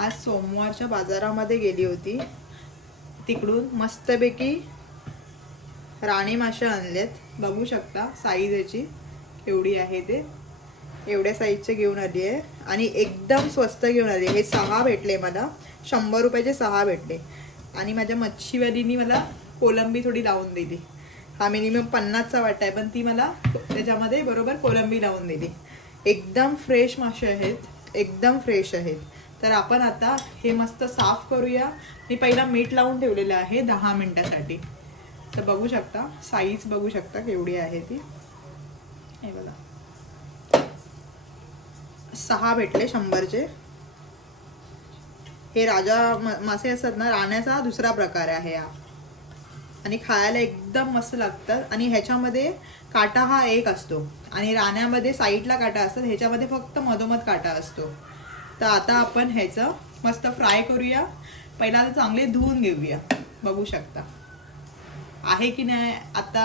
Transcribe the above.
आज सोमवारच्या बाजारामध्ये गेली होती. तिकडून मस्तपैकी राणी मासे आणलेत. बघू शकता साईज याची एवढी आहे ते. एवढ्या साईजचे घेऊन आली आहे. आणि एकदम स्वस्त घेऊन आली हे सहा भेटले मला. शंभर रुपयाचे सहा भेटले. आणि माझ्या मच्छीवालीनी मला कोलंबी थोडी लावून दिली. हा मिनिमम पन्नासचा वाटा आहे. पण ती मला त्याच्यामध्ये बरोबर कोलंबी लावून दिली. एकदम फ्रेश मासे आहेत. एकदम फ्रेश आहेत. तर आपण आता हे मस्त साफ करूया. मी पहिला मीठ लावून ठेवलेलं आहे दहा मिनटासाठी. तर बघू शकता साईज बघू शकता केवढी आहे ती. हे बघा. सहा भेटले शंभरचे. हे राजा मासे असतात ना राण्याचा दुसरा प्रकार आहे हा. आणि खायला एकदम मस्त लागतात. आणि ह्याच्यामध्ये काटा हा एक असतो. आणि राण्यामध्ये साईडला काटा असतात ह्याच्यामध्ये फक्त मधोमध काटा असतो. तर आता आपण ह्याचं मस्त फ्राय करूया. पहिला तर चांगले धुवून घेऊया. बघू शकता. आहे की नाही? आता